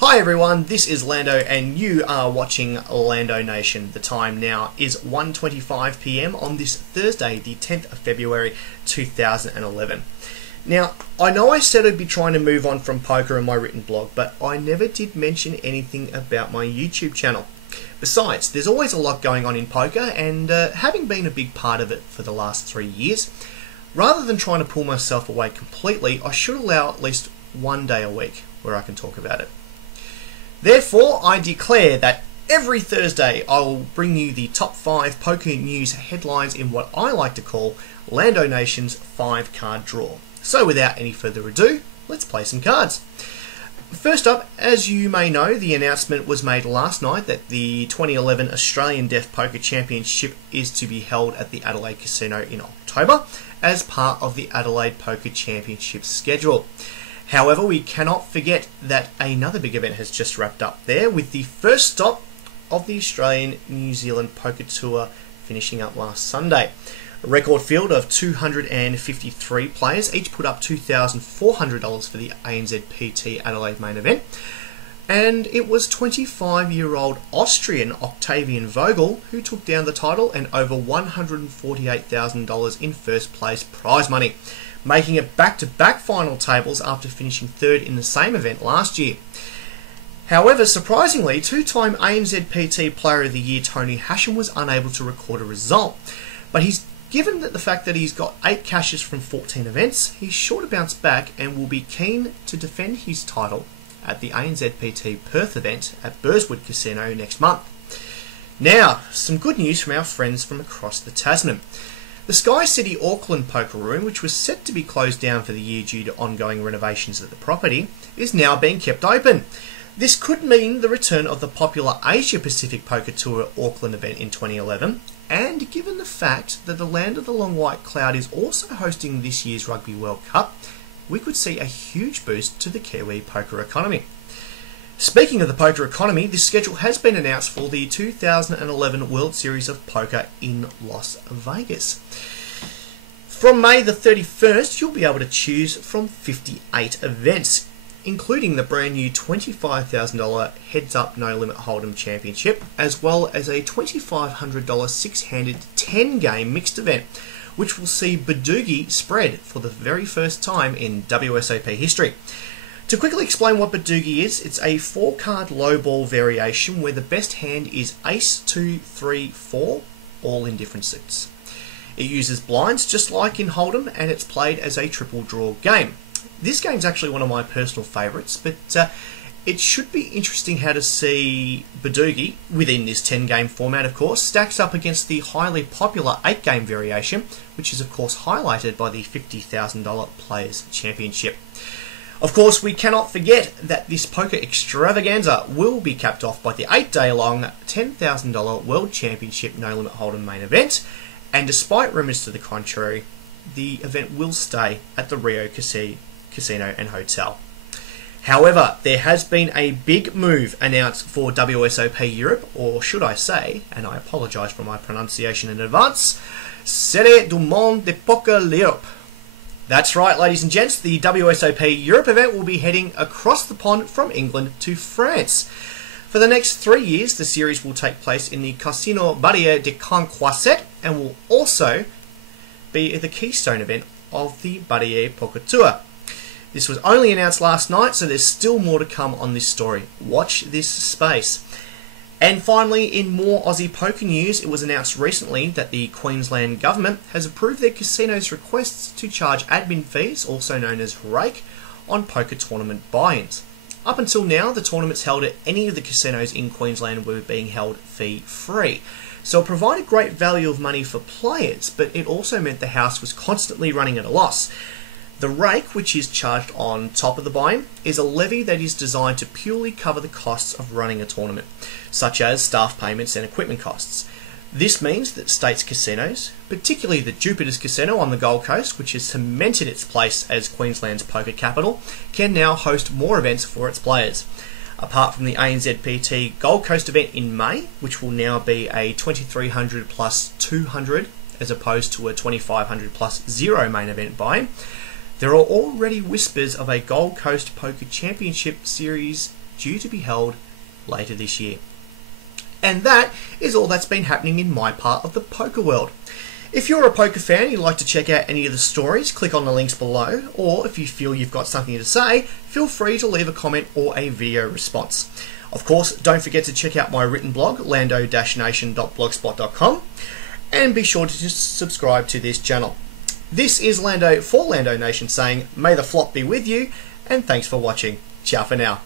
Hi everyone, this is Lando and you are watching Lando Nation. The time now is 1:25 PM on this Thursday, the 10th of February 2011. Now, I know I said I'd be trying to move on from poker in my written blog, but I never did mention anything about my YouTube channel. Besides, there's always a lot going on in poker, and having been a big part of it for the last 3 years, rather than trying to pull myself away completely, I should allow at least one day a week where I can talk about it. Therefore, I declare that every Thursday I will bring you the top 5 poker news headlines in what I like to call Lando Nation's 5-card draw. So without any further ado, let's play some cards. First up, as you may know, the announcement was made last night that the 2011 Australian Deaf Poker Championship is to be held at the Adelaide Casino in October as part of the Adelaide Poker Championship schedule. However, we cannot forget that another big event has just wrapped up there, with the first stop of the Australian-New Zealand Poker Tour finishing up last Sunday. A record field of 253 players, each put up $2,400 for the ANZPT Adelaide main event. And it was 25-year-old Austrian Octavian Vogel who took down the title and over $148,000 in first place prize money, making it back-to-back final tables after finishing third in the same event last year. However, surprisingly, two-time ANZPT Player of the Year Tony Hashem was unable to record a result. But given the fact that he's got 8 cashes from 14 events, he's sure to bounce back and will be keen to defend his title at the ANZPT Perth event at Burswood Casino next month. Now, some good news from our friends from across the Tasman. The Sky City Auckland Poker Room, which was set to be closed down for the year due to ongoing renovations at the property, is now being kept open. This could mean the return of the popular Asia Pacific Poker Tour Auckland event in 2011, and given the fact that the Land of the Long White Cloud is also hosting this year's Rugby World Cup, we could see a huge boost to the Kiwi poker economy. Speaking of the poker economy, this schedule has been announced for the 2011 World Series of Poker in Las Vegas. From May the 31st, you'll be able to choose from 58 events, including the brand new $25,000 Heads Up No Limit Hold'em Championship, as well as a $2,500 six-handed 10-game mixed event, which will see Badugi spread for the very first time in WSOP history. To quickly explain what Badugi is, it's a 4-card low ball variation where the best hand is Ace, 2, 3, 4, all in different suits. It uses blinds just like in Hold'em, and it's played as a triple draw game. This game's actually one of my personal favourites, but it should be interesting how to see Badugi, within this 10-game format of course, stacks up against the highly popular 8-game variation, which is of course highlighted by the $50,000 Players Championship. Of course, we cannot forget that this poker extravaganza will be capped off by the 8-day-long $10,000 World Championship No Limit Hold'em main event, and despite rumours to the contrary, the event will stay at the Rio Casino and Hotel. However, there has been a big move announced for WSOP Europe, or should I say, and I apologise for my pronunciation in advance, Serie du Monde de Poker l'Europe. That's right, ladies and gents, the WSOP Europe event will be heading across the pond from England to France. For the next 3 years, the series will take place in the Casino Barrière de Canquoiset and will also be the keystone event of the Barrière Poker Tour. This was only announced last night, so there's still more to come on this story. Watch this space. And finally, in more Aussie poker news, it was announced recently that the Queensland Government has approved their casinos' requests to charge admin fees, also known as rake, on poker tournament buy-ins. Up until now, the tournaments held at any of the casinos in Queensland were being held fee-free. So it provided great value of money for players, but it also meant the house was constantly running at a loss. The rake, which is charged on top of the buy-in, is a levy that is designed to purely cover the costs of running a tournament, such as staff payments and equipment costs. This means that states' casinos, particularly the Jupiter's Casino on the Gold Coast, which has cemented its place as Queensland's poker capital, can now host more events for its players. Apart from the ANZPT Gold Coast event in May, which will now be a 2300 plus 200 as opposed to a 2500 plus 0 main event buy-in, There are already whispers of a Gold Coast Poker Championship Series due to be held later this year. And that is all that's been happening in my part of the poker world. If you're a poker fan and you'd like to check out any of the stories, click on the links below, or if you feel you've got something to say, feel free to leave a comment or a video response. Of course, don't forget to check out my written blog, lando-nation.blogspot.com, and be sure to subscribe to this channel. This is Lando for Lando Nation saying, may the flop be with you, and thanks for watching. Ciao for now.